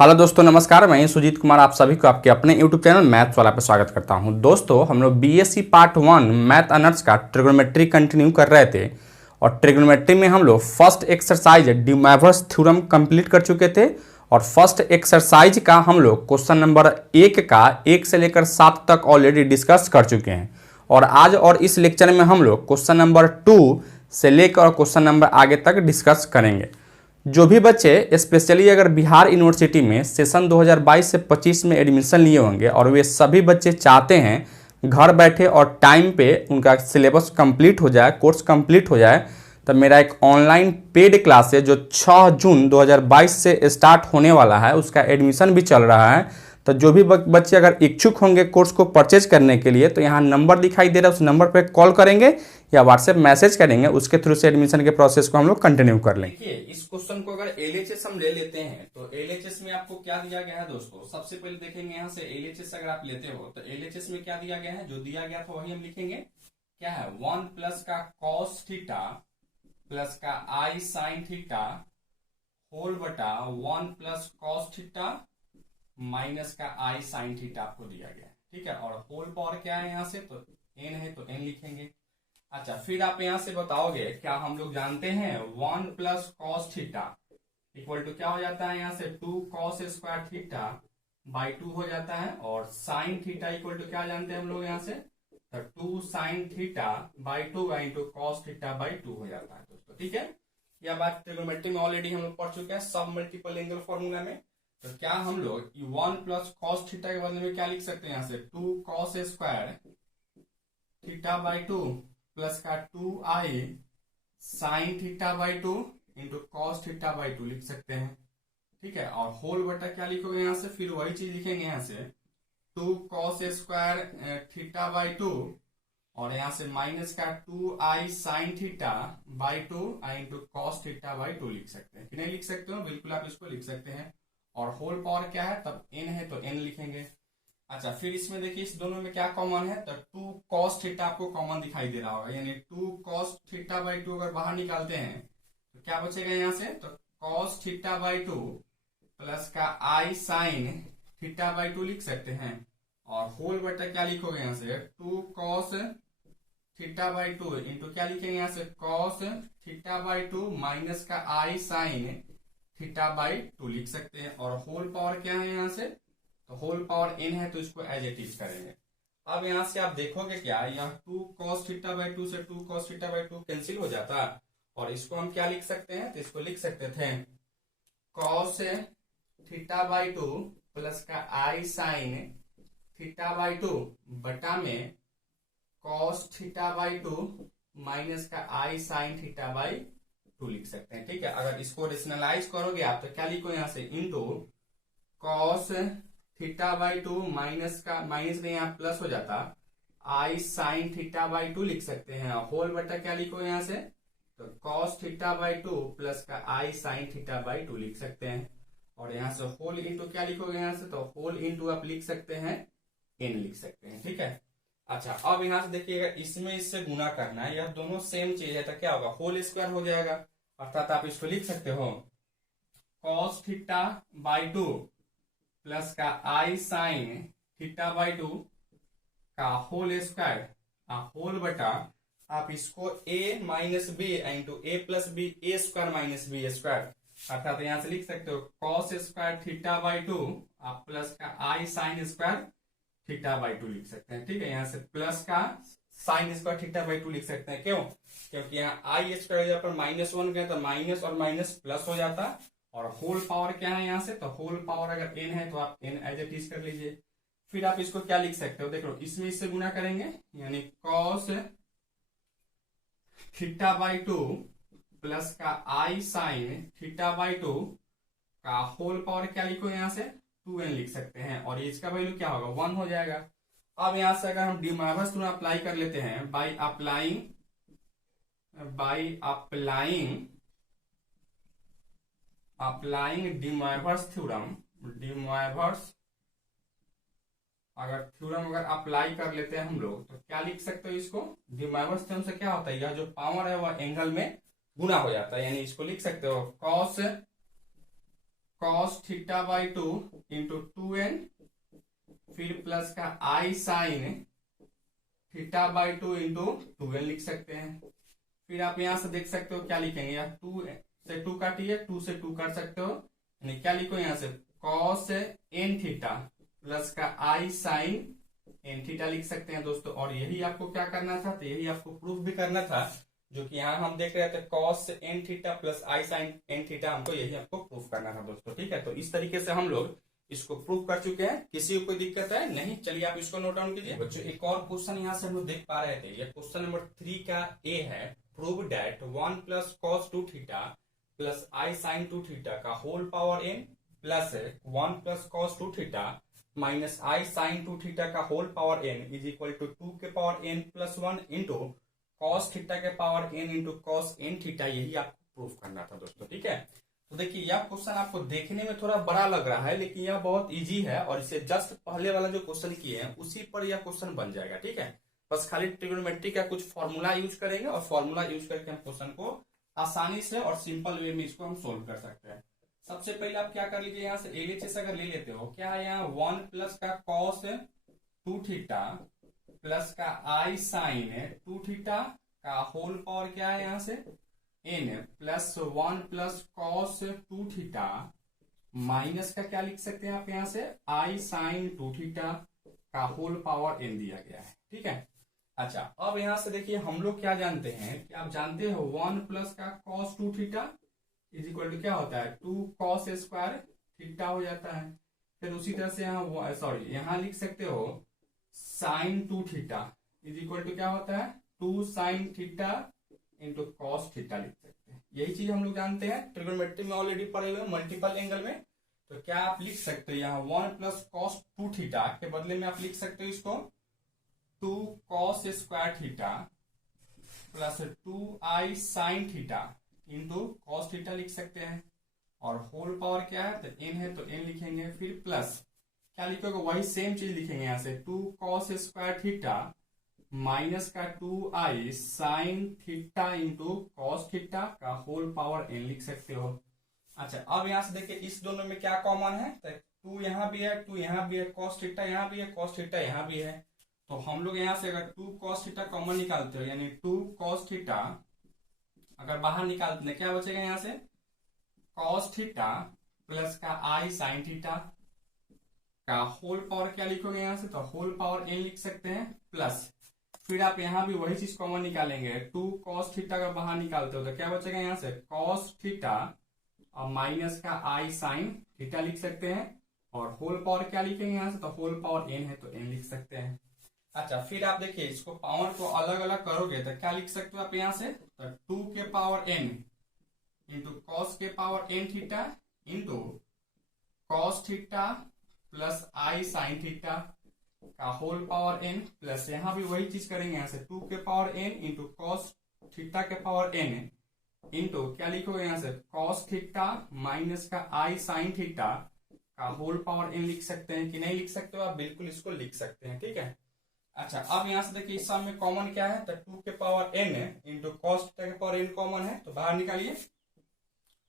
Hello दोस्तों, नमस्कार। मैं सुजीत कुमार आप सभी को आपके अपने यूट्यूब चैनल मैथ्स वाला पे स्वागत करता हूं। दोस्तों, हम लोग बीएससी पार्ट 1 मैथ ऑनर्स का ट्रिग्नोमेट्री कंटिन्यू कर रहे थे और ट्रिग्नोमेट्री में हम लोग first exercise de Moivre's theorem complete कर चुके थे और फर्स्ट एक्सरसाइज का हम लोग क्वेश्चन नंबर 1 का 1 से लेकर 7 तक ऑलरेडी डिस्कस कर चुके हैं। और आज और इस लेक्चर में हम लोग क्वेश्चन नंबर 2 से लेकर क्वेश्चन नंबर आगे तक डिस्कस करेंगे। जो भी बच्चे स्पेशली अगर बिहार यूनिवर्सिटी में सेशन 2022 से 25 में एडमिशन लिए होंगे और वे सभी बच्चे चाहते हैं घर बैठे और टाइम पे उनका सिलेबस कंप्लीट हो जाए, कोर्स कंप्लीट हो जाए, तो मेरा एक ऑनलाइन पेड क्लास है जो 6 जून 2022 से स्टार्ट होने वाला है, उसका एडमिशन भी चल रहा है। तो जो भी बच्चे अगर इच्छुक होंगे कोर्स को परचेज करने के लिए तो यहाँ नंबर दिखाई दे रहा है, उस नंबर पर कॉल करेंगे या व्हाट्सएप मैसेज करेंगे, उसके थ्रू से एडमिशन के प्रोसेस को हम लोग कंटिन्यू कर लेंगे। देखिए, इस क्वेश्चन को अगर एलएचएस हम ले लेते हैं तो एलएचएस में आपको क्या दिया गया है दोस्तों। सबसे पहले देखेंगे यहाँ से एलएचएस अगर आप लेते हो तो एलएचएस में क्या दिया गया है, जो दिया गया था वही हम लिखेंगे। क्या है, 1 प्लस का कॉस थीटा प्लस का आई साइन थीटा होल बटा 1 प्लस कॉस थीटा माइनस का आई साइन थीटा आपको दिया गया है। ठीक है, और होल पावर क्या है यहाँ से, तो एन है तो एन लिखेंगे। अच्छा, फिर आप यहां से बताओगे, क्या हम लोग जानते हैं 1 plus cos theta equal to क्या हो जाता है, यहाँ से 2 कॉस स्क्वायर थीटा बाई 2 हो जाता है, और साइन थीटा इक्वल टू क्या जानते हैं हम लोग यहाँ से, तो 2 sine theta by 2 into cos theta by 2 हो जाता है दोस्तों। ठीक है, यह बात ट्रिग्नोमेट्री में ऑलरेडी हम लोग पढ़ चुके हैं सब मल्टीपल एंगल फॉर्मूला में। तो क्या हम लोग 1 प्लस कॉस थीटा के बदले में क्या लिख सकते हैं, यहाँ से 2 cos square theta by 2 plus का 2i sign theta by 2 into cos theta by 2 लिख सकते हैं। ठीक है, और होल बटा क्या लिखोगे यहाँ से, फिर वही चीज लिखेंगे यहाँ से 2 कॉस स्क्वायर थीटा बाई 2 और यहाँ से माइनस का 2i sign theta by 2 into cos theta by 2 लिख सकते हैं कि नहीं लिख सकते हो, बिल्कुल आप इसको लिख सकते हैं। और होल पावर क्या है, तब n है तो n लिखेंगे। अच्छा, फिर इसमें देखिए इस दोनों में क्या कॉमन है, तो 2 कॉस थीटा आपको कॉमन दिखाई दे रहा होगा, यानी 2 कॉस थीटा बाई 2 अगर बाहर निकालते हैं तो क्या बचेगा यहाँ से, तो कॉस थीटा बाई 2 प्लस का आई साइन थीटा बाई 2 लिख सकते हैं। और होल बटा क्या लिखोगे यहाँ से 2 कॉस थीटा बाई 2 इंटू क्या लिखेंगे यहाँ से कॉस थीटा बाई 2 माइनस का आई साइन थीटा बाई 2 लिख सकते हैं। और होल पावर क्या है यहाँ से, तो होल पावर n है तो इसको एज इट इज करेंगे। अब यहां से आप देखोगे क्या, यहाँ 2 cos थीटा बाई 2 से 2 cos थीटा बाई 2 कैंसिल हो जाता और इसको हम क्या लिख सकते हैं, तो इसको लिख सकते थे cos थीटा बाई 2 प्लस का आई साइन थीटा बाई 2 बटा में cos थीटा बाई 2 माइनस का आई साइन थीटा बाई 2 लिख सकते हैं। ठीक है, अगर इसको रेशनलाइज करोगे आप तो क्या लिखो यहाँ से into cos theta by 2 minus का माइनस में यहाँ प्लस हो जाता आई साइन थीटा बाई 2 लिख सकते हैं। होल बटा क्या लिखो यहाँ से, तो cos थीटा बाई 2 प्लस का आई साइन थीटा बाई 2 लिख सकते हैं। और यहाँ से होल इंटू क्या लिखोगे यहाँ से, तो होल इंटू आप लिख सकते हैं n लिख सकते हैं। ठीक है, अच्छा अब यहाँ से देखिएगा, इसमें इससे गुना करना है, यह दोनों सेम चीज है तो क्या होगा, होल स्क्वायर हो जाएगा, अर्थात आप इसको लिख सकते हो cos थीटा बाई 2 प्लस का आई साइन थीटा बाई 2 का होल स्क्वायर होल बटा आप इसको a minus B into A plus B A square minus B square, अर्थात यहां से लिख सकते हो cos स्क्वायर थीटा बाई 2 आप प्लस का आई साइन स्क्वायर थीटा बाई 2 लिख सकते हैं। ठीक है, यहाँ से प्लस का साइन स्क्वायर थीटा बाई 2 लिख सकते हैं, क्यों, क्योंकि यहाँ आई स्क्वायर पर -1 गया तो माइनस और माइनस प्लस हो जाता। और होल पावर क्या है यहाँ से, तो होल पावर अगर n है तो आप n एज इट इज कर लीजिए। फिर आप इसको क्या लिख सकते हो, देखो इसमें इससे गुना करेंगे, यानी cos थीटा बाई 2 प्लस का आई साइन थीटा बाई 2 का होल पावर क्या लिखो यहाँ से 2n लिख सकते हैं, और इसका वैल्यू क्या होगा 1 हो जाएगा। अब यहां से अगर हम डी मोइवरेस थ्योरम अप्लाई कर लेते हैं by applying de Moivre's theorem, de Moivre's अगर थ्योरम अगर अप्लाई कर लेते हैं हम लोग तो क्या लिख सकते हो इसको, डी मोइवरेस थ्योरम से क्या होता है, यह जो पावर है वह एंगल में गुना हो जाता है, यानी इसको लिख सकते हो cos theta by 2 into 2n, फिर प्लस का आई sine theta by 2 into 2n लिख सकते हैं। फिर आप यहां से देख सकते हो क्या लिखेंगे, या 2 से 2 काटिए, 2 से 2 काट सकते हो, यानी क्या लिखो यहां से कॉस एन थीटा प्लस का आई साइन एन थीटा लिख सकते हैं दोस्तों। और यही आपको क्या करना था, तो यही आपको प्रूफ भी करना था, जो कि यहाँ हम देख रहे थे कॉस एन थीटा प्लस आई साइन एन थीटा, हमको यही आपको प्रूफ करना था दोस्तों। ठीक है, तो इस तरीके से हम लोग इसको प्रूफ कर चुके हैं। किसी को कोई दिक्कत है नहीं? चलिए आप इसको नोट डाउन कीजिए बच्चों। एक और क्वेश्चन यहाँ से हम लोग देख पा रहे थे, ये क्वेश्चन नंबर 3 का ए है। Prove that 1 plus cos 2 theta plus I sine 2 theta का whole power n plus 1 plus cos 2 theta minus i sine 2 theta का whole power n is equal to 2 के power n plus 1 into cos theta के power n into cos n theta, यही आपको proof करना था दोस्तों। ठीक है, तो देखिए यह क्वेश्चन आपको देखने में थोड़ा बड़ा लग रहा है, लेकिन यह बहुत इजी है, और इसे जस्ट पहले वाला जो क्वेश्चन किए हैं उसी पर यह क्वेश्चन बन जाएगा। ठीक है, बस खाली ट्रिग्नोमेट्री का कुछ फॉर्मूला यूज करेंगे, और फॉर्मूला यूज करके हम क्वेश्चन को आसानी से और सिंपल वे में इसको हम सोल्व कर सकते हैं। सबसे पहले आप क्या कर लीजिए, यहाँ से एलएचएस अगर ले लेते हो, क्या है यहाँ 1 प्लस का कॉस 2 थीटा प्लस का आई साइन 2 थीटा का होल पावर क्या है यहाँ से n plus 1 plus cos 2 theta minus का क्या लिख सकते हैं आप यहाँ से आई साइन 2 थीटा का होल पावर n दिया गया है। ठीक है, अच्छा अब यहां से देखिए हम लोग क्या जानते हैं कि आप जानते हो 1 प्लस का cos 2 theta is equal to क्या होता है 2 कॉस स्क्वायर थीटा हो जाता है। फिर उसी तरह से यहाँ यहाँ लिख सकते हो sine 2 theta is equal to क्या होता है 2 sine theta into cos theta लिख सकते हैं। यही चीज हम लोग जानते हैं, ट्रिग्नोमेट्री में ऑलरेडी पढ़े हुए मल्टीपल एंगल में। तो क्या आप लिख सकते हो यहाँ 1 प्लस कॉस 2 थीटा के बदले में आप लिख सकते हो इसको 2 cos square theta plus 2 i sine theta into cos theta लिख सकते हैं। और होल पावर क्या है, तो n है तो n लिखेंगे, फिर प्लस क्या लिखोगे वही सेम चीज लिखेंगे यहाँ से 2 कॉस स्क्वायर थीटा माइनस का 2 i sine theta into cos theta का होल पावर n लिख सकते हो। अच्छा अब यहां से देखिए इस दोनों में क्या कॉमन है, तो 2 यहाँ भी है, 2 यहाँ भी है, कॉस थीटा यहाँ भी है, कॉस थीटा यहाँ भी है। तो हम लोग यहाँ से अगर 2 कॉस थीटा कॉमन निकालते हो, यानी 2 कॉस थीटा अगर बाहर निकालते हैं क्या बचेगा यहाँ से कॉस थीटा प्लस का आई साइन थीटा का होल पावर क्या लिखोगे यहाँ से, तो होल पावर n लिख सकते हैं, प्लस फिर आप यहाँ भी वही चीज कॉमन निकालेंगे 2 कॉस थीटा अगर बाहर निकालते हो तो क्या बचेगा यहाँ से कॉस थीटा और माइनस का आई साइन थीटा लिख सकते हैं। और होल पावर क्या लिखेंगे यहाँ से, तो होल पावर n है तो n लिख सकते हैं। अच्छा फिर आप देखिए इसको पावर को अलग अलग करोगे तो क्या लिख सकते हो आप यहाँ से, तो 2 के पावर n इंटू कॉस के power n theta into cos theta plus आई साइन थीटा का होल पावर n, प्लस यहाँ भी वही चीज करेंगे यहाँ से 2 के power n into cos theta के पावर n इंटू क्या लिखोगे यहाँ से कॉस थीटा माइनस का आई साइन थीटा का होल पावर n लिख सकते हैं कि नहीं लिख सकते हो आप, बिल्कुल इसको लिख सकते हैं। ठीक है, अच्छा अब यहाँ से देखिए इस सब में कॉमन क्या है, तो 2 के power n into cos theta के पावर n कॉमन है तो बाहर निकालिए।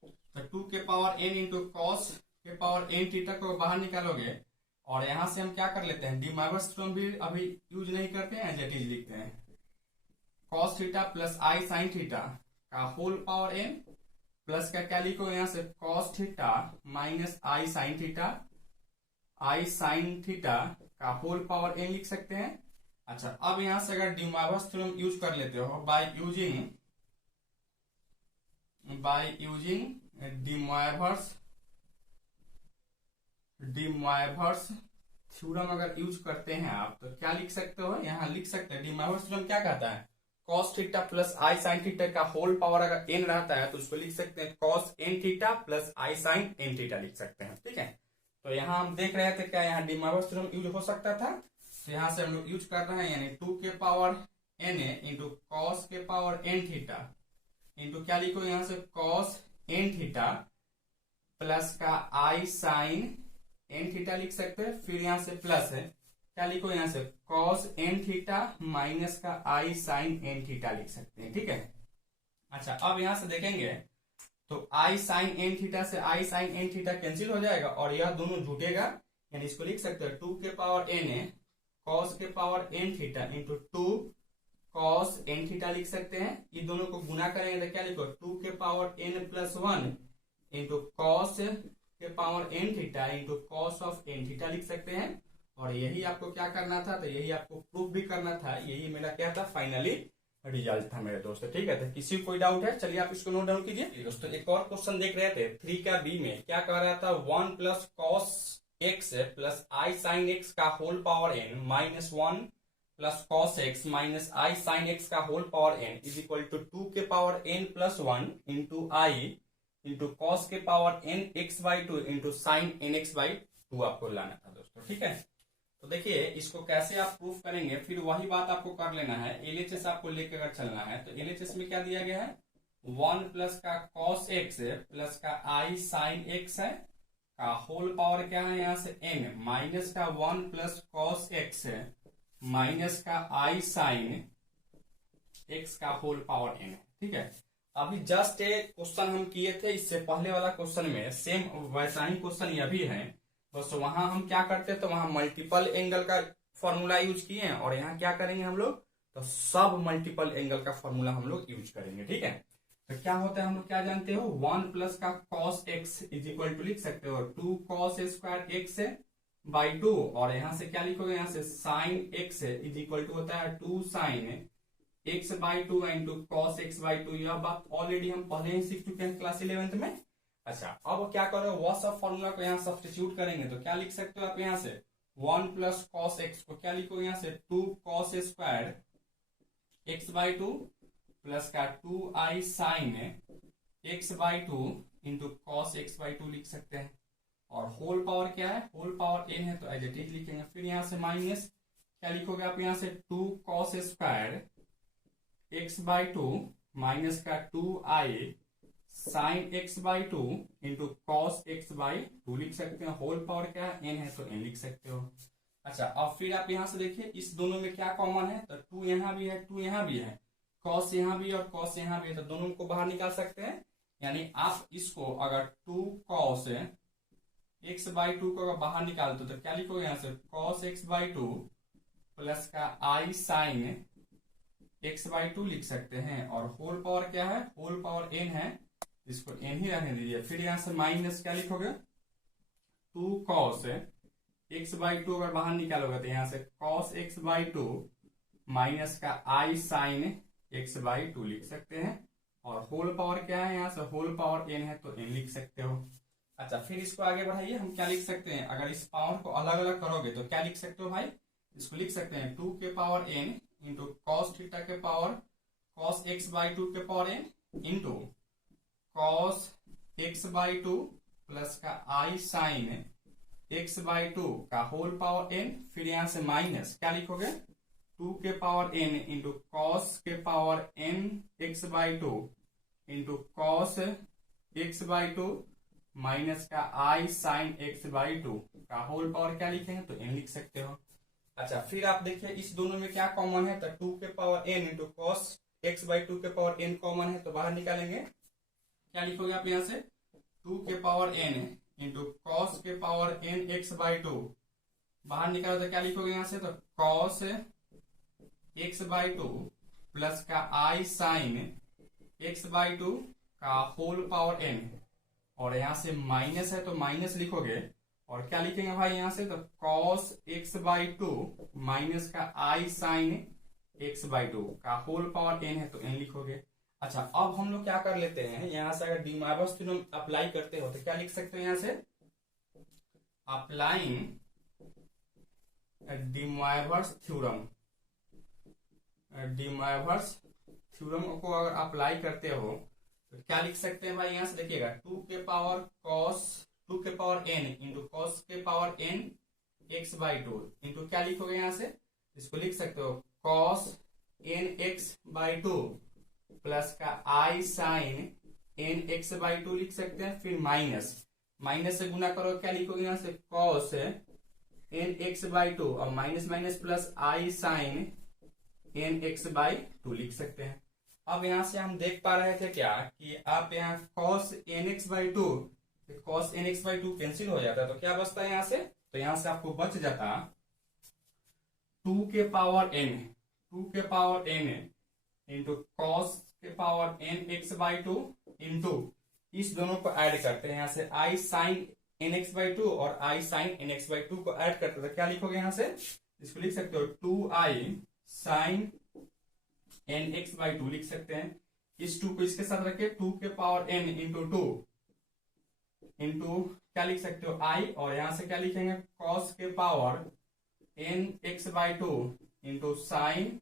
तो 2 के पावर n इंटू कॉस के पावर n थीटा को बाहर निकालोगे, और यहां से हम क्या कर लेते हैं डी माइनस थ्योरम भी अभी यूज नहीं करते हैं, एज इट इज लिखते हैं कॉस थीटा प्लस आई साइन थीटा का होल पावर n प्लस का क्या लिखो यहाँ से cos theta minus i sine theta का होल पावर n लिख सकते हैं। अच्छा अब यहां से अगर डी माइनस थ्योरम यूज कर लेते हो by using D minus theorem अगर यूज करते हैं आप तो क्या लिख सकते हो, यहाँ लिख सकते हैं डी माइनस थ्योरम क्या कहता है कॉस थीटा प्लस आई साइन थीटा का होल पावर अगर n रहता है तो उसको लिख सकते हैं कॉस n थीटा प्लस आई साइन n थीटा लिख सकते हैं। ठीक है, तो यहाँ हम देख रहे थे क्या यहाँ डी माइनस थ्योरम यूज हो सकता था, तो यहाँ से हम लोग यूज कर रहे हैं, यानी 2 के पावर n इंटू कॉस के पावर n थीटा इंटू क्या लिखो यहाँ से कॉस n थीटा प्लस का आई साइन n थीटा लिख सकते हैं। फिर यहाँ से प्लस है क्या लिखो यहाँ से कॉस n थीटा माइनस का आई साइन n थीटा लिख सकते हैं। ठीक है, अच्छा अब यहां से देखेंगे तो आई साइन एन थीटा से आई साइन एन थीटा कैंसिल हो जाएगा और यह दोनों जुटेगा, यानी इसको लिख सकते हो 2 के पावर एन है कॉस के power N theta into 2 cos N theta लिख सकते हैं। ये दोनों को गुना करेंगे तो क्या लिखो 2 के power n plus 1 into cos के power N theta into cos of n theta लिख सकते हैं। और यही आपको क्या करना था, तो यही आपको प्रूफ भी करना था। यही मेरा क्या था, फाइनली रिजल्ट था मेरे दोस्तों। ठीक है, तो किसी को कोई डाउट है, चलिए आप इसको नोट डाउन कीजिए। दोस्तों एक और क्वेश्चन देख रहे थे 3 का बी में, क्या कह रहा था 1 प्लस कॉस एक्स प्लस आई साइन एक्स का whole power n minus 1 plus cos x minus i sine x का whole power n is equal to 2 के power n plus 1 into i into cos के power N x by 2 into sine N x by 2 आपको लाना था दोस्तों। ठीक है, तो देखिए इसको कैसे आप प्रूफ करेंगे, फिर वही बात आपको कर लेना है। एलएचएस आपको लेकर अगर चलना है तो एलएचएस में क्या दिया गया है 1 प्लस का कॉस एक्स प्लस का आई साइन एक्स है का होल पावर क्या है यहां से एन माइनस का 1 प्लस कॉस एक्स माइनस का आई साइन एक्स का होल पावर एन है। ठीक है, अभी जस्ट एक क्वेश्चन हम किए थे, इससे पहले वाला क्वेश्चन में सेम वैसा ही क्वेश्चन यह भी है, बस वहां हम क्या करते तो वहां मल्टीपल एंगल का फॉर्मूला यूज किए हैं और यहाँ क्या करेंगे हम लोग, तो सब मल्टीपल एंगल का फॉर्मूला हम लोग यूज करेंगे। ठीक है, तो क्या होता है हम लोग क्या जानते हो 1 प्लस का cos X is equal to लिख सकते हो 2 कॉस स्क्वायर एक्स बाई 2 और यहाँ से क्या लिखोगे, यहाँ से sine X is equal to होता है 2 sine x by 2 into cos x by 2। यह बात ऑलरेडी हम पहले ही सीख चुके हैं क्लास 11th में। अच्छा, अब क्या करो वह सब फॉर्मूला को यहाँ सब्स्टिट्यूट करेंगे तो क्या लिख सकते हो आप यहाँ से 1 प्लस कॉस एक्स को क्या लिखोगे यहाँ से 2 cos square x by 2 plus का 2 i sine x by 2 into cos x by 2 लिख सकते हैं। और होल पावर क्या है, होल पावर एन है तो एज इट इज लिखेंगे। फिर यहाँ से माइनस क्या लिखोगे आप यहाँ से 2 cos square x by 2 minus का 2 i sine x by 2 into cos x by 2 लिख सकते हैं। होल पावर क्या है एन है तो एन लिख सकते हो। अच्छा, अब फिर आप यहां से देखिए इस दोनों में क्या कॉमन है, तो 2 यहां भी है 2 यहां भी है, कॉस यहां भी और कॉस यहां भी है, तो दोनों को बाहर निकाल सकते हैं। यानी आप इसको अगर 2 कॉस एक्स बाई 2 को अगर बाहर निकाल दो तो क्या लिखोगे यहाँ से कॉस एक्स बाई 2 प्लस का आई साइन एक्स बाई 2 लिख सकते हैं। और होल पावर क्या है, होल पावर एन है, इसको एन ही रहने दीजिए। फिर यहां से माइनस क्या लिखोगे 2 कॉस एक्स बाई 2 अगर बाहर निकालोगे तो यहां से कॉस एक्स बाई 2 माइनस का आई साइन एक्स बाई 2 लिख सकते हैं। और होल पावर क्या है, यहाँ से होल पावर एन है तो एन लिख सकते हो। अच्छा, फिर इसको आगे बढ़ाइए, हम क्या लिख सकते हैं, अगर इस पावर को अलग अलग करोगे तो क्या लिख सकते हो भाई, इसको लिख सकते हैं 2 के power N into cos theta के पावर कॉस एक्स बाई 2 के power N into cos x by 2 plus का आई साइन एक्स बाई 2 का होल पावर एन। फिर यहां से माइनस क्या लिखोगे 2 के पावर एन इंटू कॉस के power N x by 2 into cos x by 2 minus का आई साइन एक्स बाई 2 का होल पावर क्या लिखेंगे तो एन लिख सकते हो। अच्छा, फिर आप देखिए इस दोनों में क्या कॉमन है, तो 2 के power N into cos x by 2 के पावर एन कॉमन है तो बाहर निकालेंगे। क्या लिखोगे आप यहाँ से 2 के पावर एन इंटू कॉस के पावर एन एक्स बाई 2 बाहर निकालो तो क्या लिखोगे यहाँ से, तो कॉस एक्स बाई 2 प्लस का आई साइन एक्स बाई 2 का होल पावर एन। और यहाँ से माइनस है तो माइनस लिखोगे और क्या लिखेंगे भाई यहाँ से, तो कॉस एक्स बाई 2 माइनस का आई साइन एक्स बाई 2 का होल पावर एन है तो एन लिखोगे। अच्छा, अब हम लोग क्या कर लेते हैं, यहां से अगर डी मार्वस थ्योरम अप्लाई करते हो तो क्या लिख सकते हैं, यहां से applying De Moivre's theorem, De Moivre's theorem को अगर अप्लाई करते हो तो क्या लिख सकते हैं भाई, यहां से देखिएगा 2 के पावर कॉस 2 के पावर एन इंटू कॉस के power N x by 2 into क्या लिखोगे यहाँ से, इसको लिख सकते हो cos N x by 2 plus का आई साइन एन एक्स बाई 2 लिख सकते हैं। फिर माइनस माइनस से गुना करो क्या लिखोगे यहाँ से कॉस एन एक्स बाई 2 और minus minus plus I sine N x by 2 लिख सकते हैं। अब यहाँ से हम देख पा रहे थे क्या कि आप यहाँ cos nx/2, cos nx/2 cancel हो जाता है, तो क्या बचता है यहाँ से, तो यहाँ से आपको बच जाता 2 के पावर n, 2 के पावर n इंटू कॉस के पावर nx/2 इंटू इस दोनों को ऐड करते हैं, यहाँ से i sin nx/2 और i sin nx/2 को ऐड करते हैं, तो क्या लिखोगे यहाँ से, इसको लिख सकते हो 2i sin nx/2 लिख सकते हैं। इस 2 को इसके साथ रखे 2 के पावर n इंटू 2 इंटू क्या लिख सकते हो i, और यहां से क्या लिखेंगे cos के power nx/2 into sine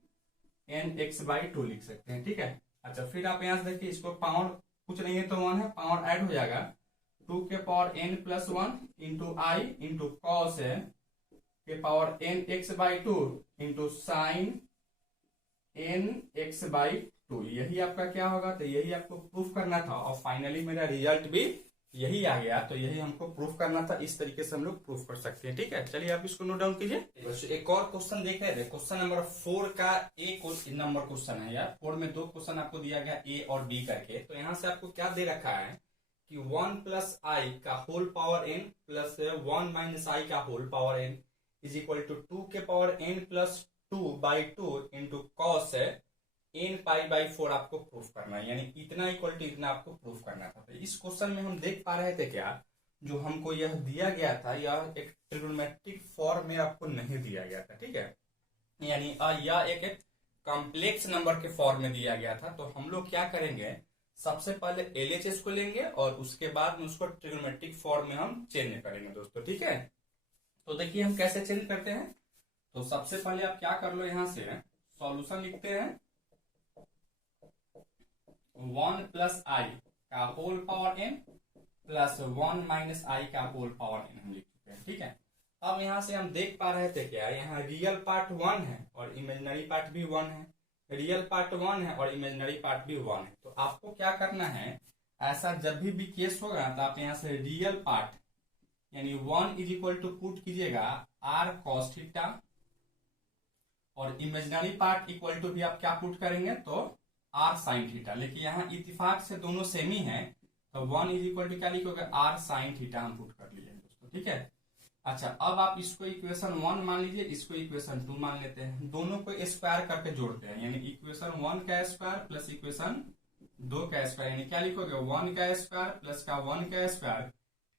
nx/2 लिख सकते हैं। ठीक है, अच्छा फिर आप यहां से देखिए, इसको पावर कुछ नहीं है तो 1 है, पावर ऐड हो जाएगा 2 के power n+1 into i into cos के power nx/2 into sine nx/2, यही आपका क्या होगा, तो यही आपको प्रूफ करना था और फाइनली मेरा रिजल्ट भी यही आ गया, तो यही हमको प्रूफ करना था। इस तरीके से हम लोग प्रूफ कर सकते हैं। ठीक है, चलिए आप इसको नोट डाउन कीजिए। बस एक और क्वेश्चन देख रहे थे, क्वेश्चन नंबर 4 का एक नंबर क्वेश्चन है यार। 4 में 2 क्वेश्चन आपको दिया गया ए और बी करके, तो यहाँ से आपको क्या दे रखा है कि 1 प्लस आई का whole power n plus 1 minus i का whole power n is equal to 2 के power n plus 2/2 into cos n π/4 आपको प्रूफ करना है, यानी इतना इक्वल टू इतना आपको प्रूफ करना था। तो इस क्वेश्चन में हम देख पा रहे थे क्या, जो हमको यह दिया गया था यह एक ट्रिगोनोमेट्रिक फॉर्म में आपको नहीं दिया गया था। ठीक है, यानी यह एक कॉम्प्लेक्स नंबर के फॉर्म में दिया गया था। तो हम लोग क्या करेंगे, सबसे पहले LHS को लेंगे और उसके बाद में उसको ट्रिगोनोमेट्रिक फॉर्म में हम चेंज करेंगे दोस्तों। ठीक है, तो देखिए हम कैसे चेंज करते हैं। तो सबसे पहले आप क्या कर लो, यहां से सॉल्यूशन लिखते हैं 1 प्लस आई का whole power n plus 1 minus i का होल पावर n हम लिख चुके हैं। ठीक है, अब यहां से हम देख पा रहे थे क्या, यहाँ रियल पार्ट 1 है और इमेजिनरी पार्ट भी 1 है, रियल पार्ट 1 है और इमेजिनरी पार्ट भी 1 है। तो आपको क्या करना है, ऐसा जब भी केस होगा तो आप यहाँ से रियल पार्ट यानी 1 इज इक्वल टू पुट कीजिएगा r cos थीटा, और इमेजिनरी पार्ट इक्वल टू भी आप क्या पुट करेंगे, तो r साइन थीटा। लेकिन यहाँ इत्तेफाक से दोनों सेम ही है, तो 1 इज इक्वल टू क्या लिखोगे r साइन थीटा हम पुट कर लिए दोस्तों। ठीक है, अच्छा अब आप इसको इक्वेशन 1 मान लीजिए, इसको इक्वेशन 2 मान लेते हैं, दोनों को स्क्वायर करके जोड़ते हैं, यानी इक्वेशन 1 का स्क्वायर प्लस इक्वेशन 2 का स्क्वायर, यानी क्या लिखोगे 1 का स्क्वायर प्लस का 1 का square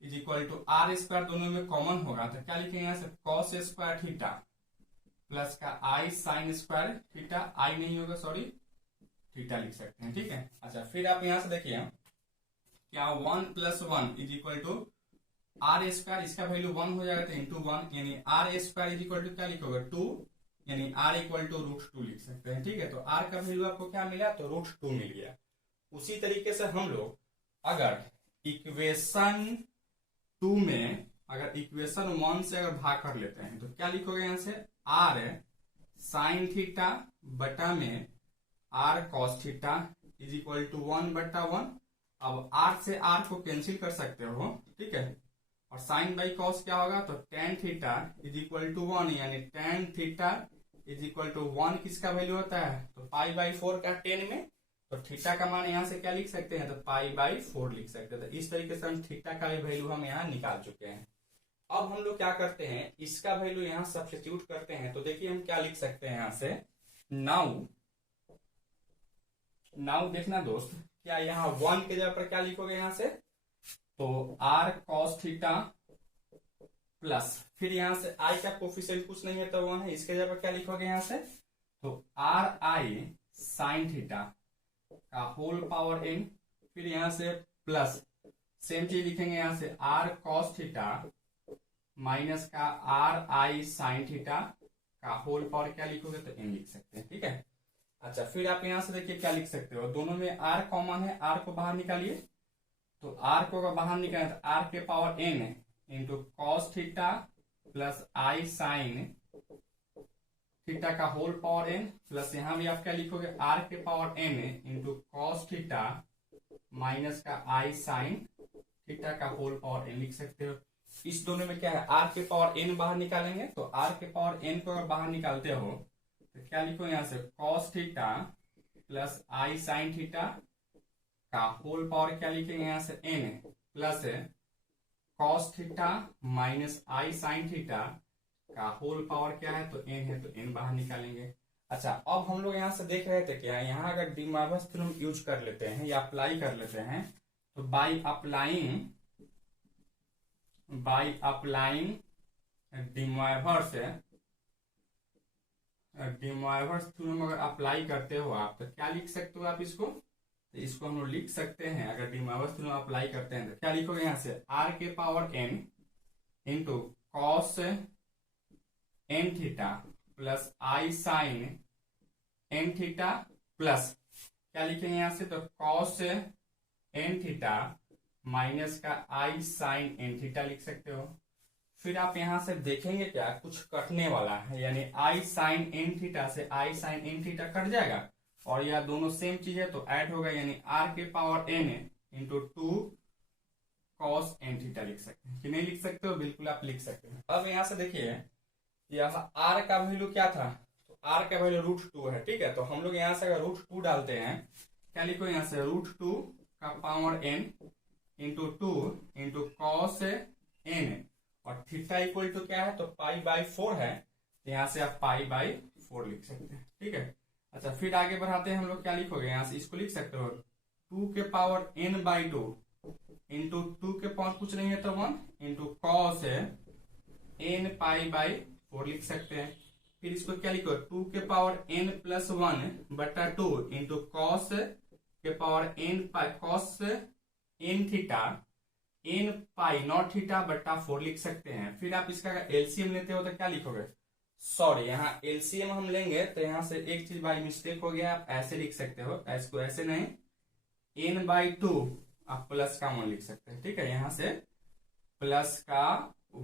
is equal to r square, दोनों में कॉमन होगा तो क्या लिखेंगे यहाँ से cos स्क्वायर थीटा प्लस का i sine square theta, i नहीं होगा सॉरी थीटा लिख सकते हैं। ठीक है, अच्छा फिर आप यहां से देखिए क्या 1 plus 1 is equal to r square, इसका वैल्यू 1 हो जाएगा तो इंटू 1, यानी r square is equal to क्या लिखोगे 2, यानी r इक्वल टू √2 लिख सकते हैं। ठीक है, तो r का वैल्यू आपको क्या मिला, तो √2 मिल गया। उसी तरीके से हम लोग अगर इक्वेशन 2 में अगर इक्वेशन 1 से अगर भाग कर लेते हैं तो क्या लिखोगे यहाँ से r साइन थीटा बटा में r cos theta is equal to 1/1। अब r से r को कैंसिल कर सकते हो। ठीक है, और साइन बाई कॉस क्या होगा, तो tan theta is equal to 1, यानी tan theta is equal to 1 किसका वैल्यू होता है, तो π/4 का 10 में, तो थीटा का मान यहाँ से क्या लिख सकते हैं, तो π/4 लिख सकते हैं। तो इस तरीके से हम थीटा का भी वैल्यू हम यहाँ निकाल चुके हैं। अब हम लोग क्या करते हैं, इसका वैल्यू यहाँ सब्स्टिट्यूट करते हैं। तो देखिए हम क्या लिख सकते हैं यहाँ से, नाउ देखना दोस्त, क्या यहाँ 1 के जगह पर क्या लिखोगे यहाँ से, तो r cos थीटा प्लस फिर यहाँ से i का कोफिशिएंट कुछ नहीं है तो 1 है, इसके जगह पर क्या लिखोगे यहाँ से, तो r i साइन थीटा का होल पावर n, फिर यहाँ से प्लस सेम चीज लिखेंगे यहाँ से r cos थीटा माइनस का r i साइन थीटा का होल पावर क्या लिखोगे, तो n लिख सकते हैं। ठीक है, अच्छा फिर आप यहां से देखिए क्या लिख सकते हो, दोनों में r कॉमन है, r को बाहर निकालिए, तो r को अगर बाहर निकालें तो r के power n into cos theta plus i sign theta का होल पावर n, प्लस यहां भी आप क्या लिखोगे r के power n into cos theta minus का i साइन थीटा का होल पावर n लिख सकते हो। इस दोनों में क्या है, r के पावर n बाहर निकालेंगे, तो r के पावर n को अगर बाहर निकालते हो तो क्या लिखो यहाँ से cos थीटा प्लस आई साइन थीटा का होल पावर क्या लिखेंगे यहां से n plus cos theta minus i sine theta का होल पावर क्या है तो n है, तो n बाहर निकालेंगे। अच्छा, अब हम लोग यहां से देख रहे थे क्या, यहाँ अगर डी मोइवस थ्योरम यूज कर लेते हैं या अप्लाई कर लेते हैं तो बाई अप्लाइंग डी मोइवस थ्योरम अगर अप्लाई करते हो आप तो क्या लिख सकते हो आप इसको, तो इसको हम लोग लिख सकते हैं, अगर डी मोइवस थ्योरम अप्लाई करते हैं तो क्या लिखोगे यहाँ से r के power n into cos n theta plus आई साइन n थीटा प्लस क्या लिखेंगे यहाँ से, तो कॉस n थीटा माइनस का आई साइन n थीटा लिख सकते हो। फिर आप यहां से देखेंगे क्या कुछ कटने वाला है, यानी आई साइन n थीटा से आई साइन n थीटा कट जाएगा और यह दोनों सेम चीज है तो ऐड होगा, यानी r के power n into 2 cos n theta लिख सकते हैं कि नहीं लिख सकते हो, बिल्कुल आप लिख सकते हैं। अब यहां से देखिए यहाँ r का वैल्यू क्या था, तो r का वैल्यू √2 है, ठीक है। तो हम लोग यहाँ से अगर √2 डालते हैं, क्या लिखो यहाँ से √2 का power n into 2 into cos n और थीटा इक्वल टू क्या है तो π/4 है, तो यहाँ से आप π/4 लिख सकते हैं, ठीक है। अच्छा, फिर आगे बढ़ाते हैं हम लोग, क्या लिखोगे यहाँ से इसको लिख सकते हो 2 के पावर n/2 इंटू 2 के पावर कुछ नहीं है तो 1 इंटू कॉस n π/4 लिख सकते हैं। फिर इसको क्या लिखो 2 के पावर n प्लस 1 बटा 2 इंटू कॉस के power cos n theta n pi not theta बटा 4 लिख सकते हैं। फिर आप इसका एलसीएम लेते हो तो क्या लिखोगे, सॉरी यहाँ एलसीएम हम लेंगे तो यहाँ से एक चीज बाई मिस्टेक हो गया, आप ऐसे लिख सकते हो, इसको ऐसे नहीं n/2 आप प्लस का 1 लिख सकते हैं, ठीक है। यहाँ से प्लस का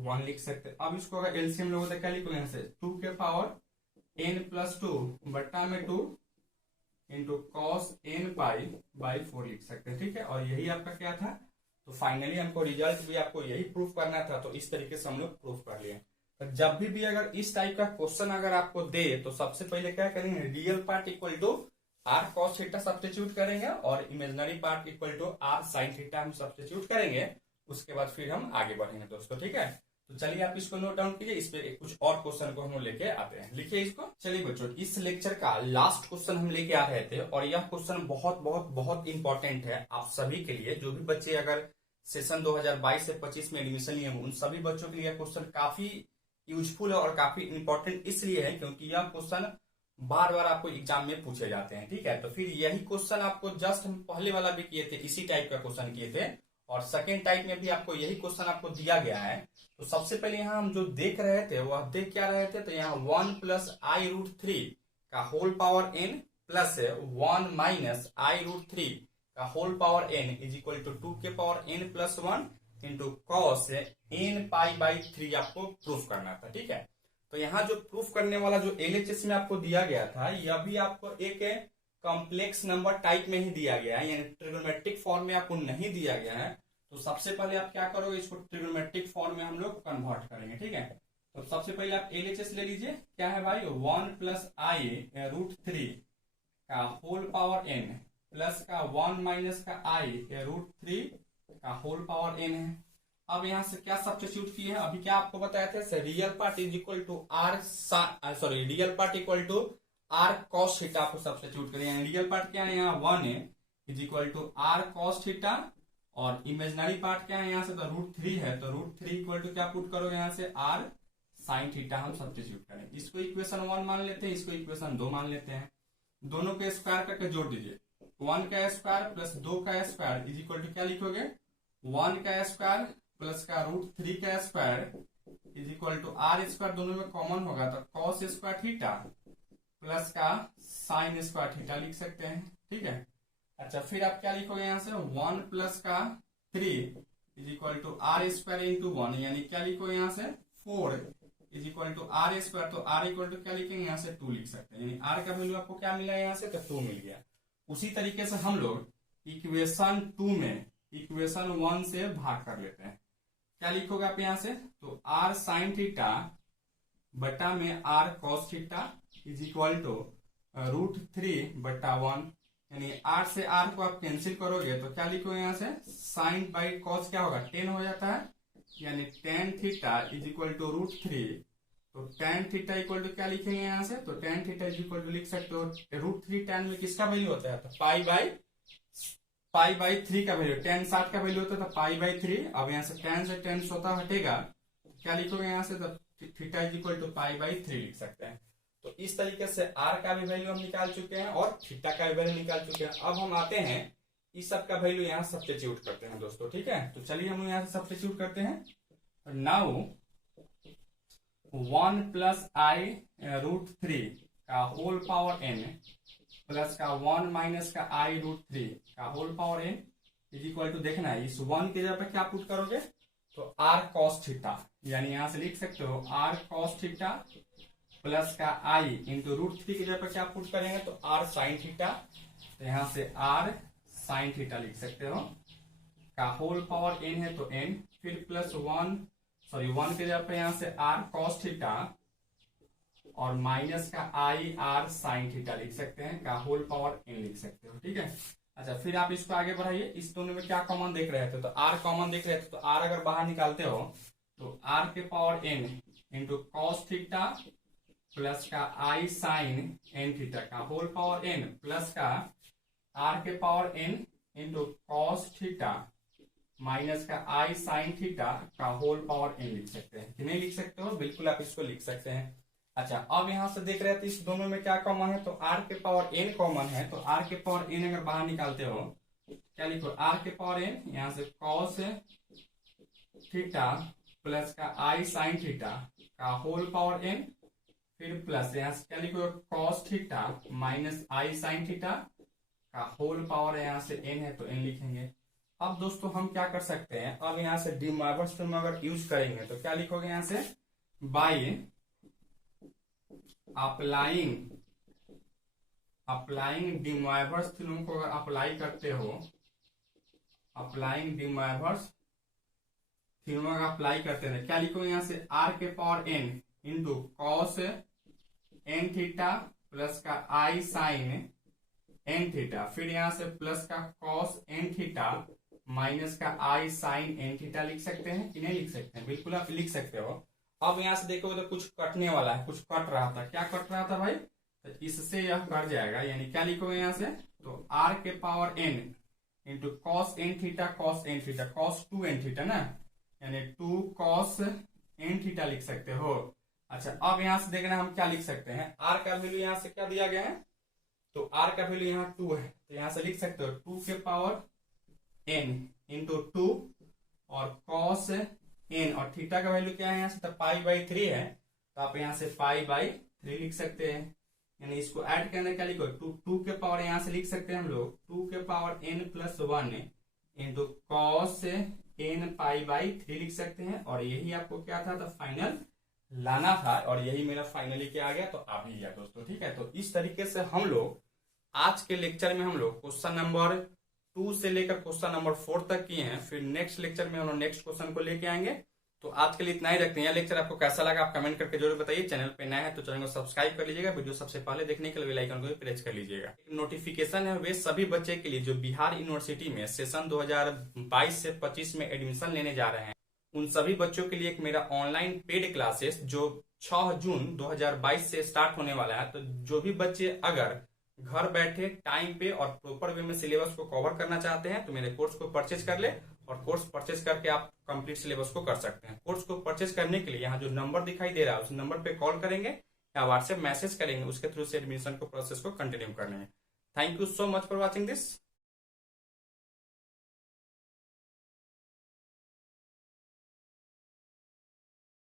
1 लिख सकते हैं। अब इसको अगर एलसीएम लोगे तो क्या लिखोगे यहाँ से 2 के पावर n प्लस 2 बटा में 2 इंटू कॉस n π/4 लिख सकते हैं, ठीक है। और यही आपका क्या था, तो फाइनली हमको रिजल्ट भी आपको यही प्रूफ करना था, तो इस तरीके से हम लोग प्रूफ कर लिए। तो जब भी अगर इस टाइप का क्वेश्चन अगर आपको दे तो सबसे पहले क्या करेंगे, real part equal to r cos theta substitute करेंगे और imaginary part equal to r sin theta हम सब्स्टिट्यूट करेंगे। उसके बाद फिर हम आगे बढ़ेंगे दोस्तों, ठीक है। तो चलिए आप इसको नोट डाउन कीजिए, इस पे कुछ और क्वेश्चन को हम लोग लेके आते हैं, लिखिए इसको। चलिए बच्चों, इस लेक्चर का लास्ट क्वेश्चन हम लेके आ रहे थे और यह क्वेश्चन बहुत बहुत बहुत इंपॉर्टेंट है आप सभी के लिए। जो भी बच्चे अगर सेशन 2022 से 25 में एडमिशन लिए उन सभी बच्चों के लिए क्वेश्चन काफी यूजफुल है और काफी इंपॉर्टेंट इसलिए है क्योंकि यह क्वेश्चन बार बार आपको एग्जाम में पूछे जाते हैं, ठीक है। तो फिर यही क्वेश्चन आपको जस्ट हम पहले वाला भी किए थे, इसी टाइप का क्वेश्चन किए थे और सेकेंड टाइप में भी आपको यही क्वेश्चन आपको दिया गया है। तो सबसे पहले यहाँ हम जो देख रहे थे वह देख क्या रहे थे, तो यहाँ 1 प्लस i√3 का whole power n plus 1 minus i√3 का whole power n is equal to 2 के power n plus 1 into cos n π/3 आपको प्रूफ करना था, ठीक है। तो यहाँ जो प्रूफ करने वाला जो एलएचएस में आपको दिया गया था यह भी आपको एक कॉम्प्लेक्स नंबर टाइप में ही दिया गया है, यानी ट्रिग्नोमेट्रिक फॉर्म में आपको नहीं दिया गया है। तो सबसे पहले आप क्या करोगे, इसको ट्रिग्नोमेट्रिक फॉर्म में हम लोग कन्वर्ट करेंगे, ठीक है। तो सबसे पहले आप एलएचएस ले लीजिए, क्या है भाई 1 प्लस i√3 का होल पावर n प्लस का 1 माइनस का i√3 का होल पावर n है। अब यहां से क्या सब्स्टिट्यूट किए हैं, अभी क्या आपको बताया था, real part is equal to real part equal to r cos theta आपको सब्स्टिट्यूट करें। रियल पार्ट क्या है यहाँ 1 है is equal to r cos theta और इमेजिनरी पार्ट क्या है यहाँ से तो √3 है, तो √3 इक्वल टू क्या पुट करोगे यहाँ से r sin थीटा हम सब्स्टिट्यूट करें। इसको इक्वेशन 1 मान लेते हैं, इसको इक्वेशन 2 मान लेते हैं। दोनों के स्क्वायर करके जोड़ दीजिए, 1 का स्क्वायर प्लस 2 का स्क्वायर इज इक्वल टू क्या लिखोगे 1 का स्क्वायर प्लस का √3 का square is equal to r square, दोनों में कॉमन होगा तो cos स्क्वायर थीटा प्लस का sin स्क्वायर थीटा लिख सकते हैं, ठीक है। अच्छा, फिर आप क्या लिखोगे यहाँ से 1 प्लस का 3 is equal to r square into 1, यानी क्या लिखोगे यहाँ से 4 is equal to r square, तो r इक्वल टू क्या लिखेंगे यहाँ से 2 लिख सकते हैं, यानी r का वैल्यू आपको क्या मिला यहाँ से तो 2 मिल गया। उसी तरीके से हम लोग इक्वेशन 2 में इक्वेशन 1 से भाग कर लेते हैं। क्या लिखोगे आप यहाँ से, तो r sin थीटा बटा में r cos theta is equal to √3/1, यानी r से r को आप कैंसिल करोगे तो क्या लिखोगे यहाँ से, साइन बाई कॉस क्या होगा, 10 हो जाता है, यानी tan theta is equal to √3। तो tan थीटा इक्वल टू क्या लिखेंगे यहाँ से, तो tan theta is equal to लिख सकते हो √3 tan में किसका वैल्यू होता है, तो पाई बाई 3 का वैल्यू, tan 60 का वैल्यू होता है तो पाई/3। अब यहाँ से tan से tan स्वतः हटेगा, क्या लिखोगे यहाँ से, तो थीटा इज इक्वल टू पाई/3 लिख सकते हैं। तो इस तरीके से r का भी वैल्यू हम निकाल चुके हैं और थीटा का भी वैल्यू निकाल चुके हैं। अब हम आते हैं इस सब का वैल्यू यहाँ सब्स्टिट्यूट करते हैं दोस्तों, ठीक है। तो चलिए हम यहाँ से सब्स्टिट्यूट करते हैं। नाउ 1 + i√3 का होल पावर n प्लस का 1 माइनस का i√3 का whole power n is equal to, देखना है इस 1 के जगह पे क्या पुट करोगे, तो r cos थीटा, यानी यहां से लिख सकते हो r cos थीटा प्लस का i इंटू √3 की जगह पर क्या पुट करेंगे, तो r sin थीटा, तो यहां से r sin थीटा लिख सकते हो, का होल पावर n है तो n, फिर प्लस 1 के जगह पर यहां से r cos थीटा और माइनस का i r sin थीटा लिख सकते हैं, का होल पावर n लिख सकते हो, ठीक है। अच्छा, फिर आप इसको आगे बढ़ाइए, इस दोनों में क्या कॉमन देख रहे थे, तो r कॉमन देख रहे थे, तो r अगर बाहर निकालते हो तो r के power n into cos theta plus का i साइन n थीटा का होल पावर n प्लस का r के power n into cos theta minus का i साइन थीटा का होल पावर n लिख सकते हैं, कि नहीं लिख सकते हो, बिल्कुल आप इसको लिख सकते हैं। अच्छा, अब यहां से देख रहे थे इस दोनों में क्या कॉमन है, तो r के पावर n कॉमन है, तो r के पावर n अगर बाहर निकालते हो क्या लिखो, r के पावर n यहां से cos थीटा प्लस का i साइन थीटा का होल पावर n, फिर प्लस यहां से क्या लिखो, cos theta minus i sign theta का होल पावर यहां से n है तो n लिखेंगे। अब दोस्तों हम क्या कर सकते हैं, अब यहां से डी मोइवर्स थ्योरम अगर यूज करेंगे तो क्या लिखोगे यहाँ से, by applying D Moivre's theorem को अगर अप्लाई करते हो, अप्लाइंग डी मोइवर्स थ्योरम अगर अप्लाई करते हैं क्या लिखोगे यहाँ से, r के power n into cos n theta plus का i साइन n थीटा, फिर यहाँ से प्लस का कॉस n थीटा माइनस का i साइन n थीटा लिख सकते हैं, कि नहीं लिख सकते हैं, बिल्कुल आप लिख सकते हो। अब यहां से देखोगे तो कुछ कटने वाला है, कुछ कट रहा था, क्या कट रहा था भाई, तो इससे यह कट जाएगा, यानी क्या लिखोगे यहां से, तो r के power n into cos n theta cos cos 2n theta ना, यानी 2 cos n थीटा लिख सकते हो। अच्छा, अब यहां से देखना हम क्या लिख सकते हैं, r का वैल्यू यहां से क्या दिया गया है, तो r का वैल्यू यहाँ 2 है, तो यहां से लिख सकते हो 2 के पावर n इंटू 2 और cos n, और थीटा का वैल्यू क्या है यहाँ से, तो पाई/3 है, तो आप यहाँ से पाई/3 लिख सकते हैं, यानी इसको ऐड करने क्या लिखो, 2 के पावर यहाँ से लिख सकते हैं हम लोग 2 के power n plus 1 into cos n पाई/3 लिख सकते हैं, और यही आपको क्या था, तो फाइनल लाना था, और यही मेरा फाइनली क्या आ गया, तो आ भी गया दोस्तों, ठीक है। तो इस तरीके से हम लोग आज के लेक्चर में हम लोग क्वेश्चन नंबर 2 से लेकर क्वेश्चन नंबर 4 तक किए हैं, फिर नेक्स्ट लेक्चर में हम लोग नेक्स्ट क्वेश्चन को लेके आएंगे। तो आज के लिए इतना ही रखते हैं, यह लेक्चर आपको कैसा लगा आप कमेंट करके जरूर बताइए। चैनल पे नया है तो चैनल को सब्सक्राइब कर लीजिएगा, वीडियो सबसे पहले देखने के लिए बेल आइकन को भी प्रेस कर लीजिएगा। नोटिफिकेशन है वे सभी बच्चे के लिए जो बिहार यूनिवर्सिटी में सेशन 2022 से 25 में एडमिशन लेने जा रहे हैं, उन सभी बच्चों के लिए एक मेरा ऑनलाइन पेड क्लासेस जो 6 जून 2022 से स्टार्ट होने वाला है। तो जो भी बच्चे अगर घर बैठे टाइम पे और प्रॉपर वे में सिलेबस को कवर करना चाहते हैं तो मेरे कोर्स को परचेज कर ले, और कोर्स परचेज करके आप कंप्लीट सिलेबस को कर सकते हैं। कोर्स को परचेज करने के लिए यहाँ जो नंबर दिखाई दे रहा है उस नंबर पे कॉल करेंगे या व्हाट्सएप मैसेज करेंगे, उसके थ्रू से एडमिशन को प्रोसेस को कंटिन्यू कर लेंगे। Thank you so much for watching this.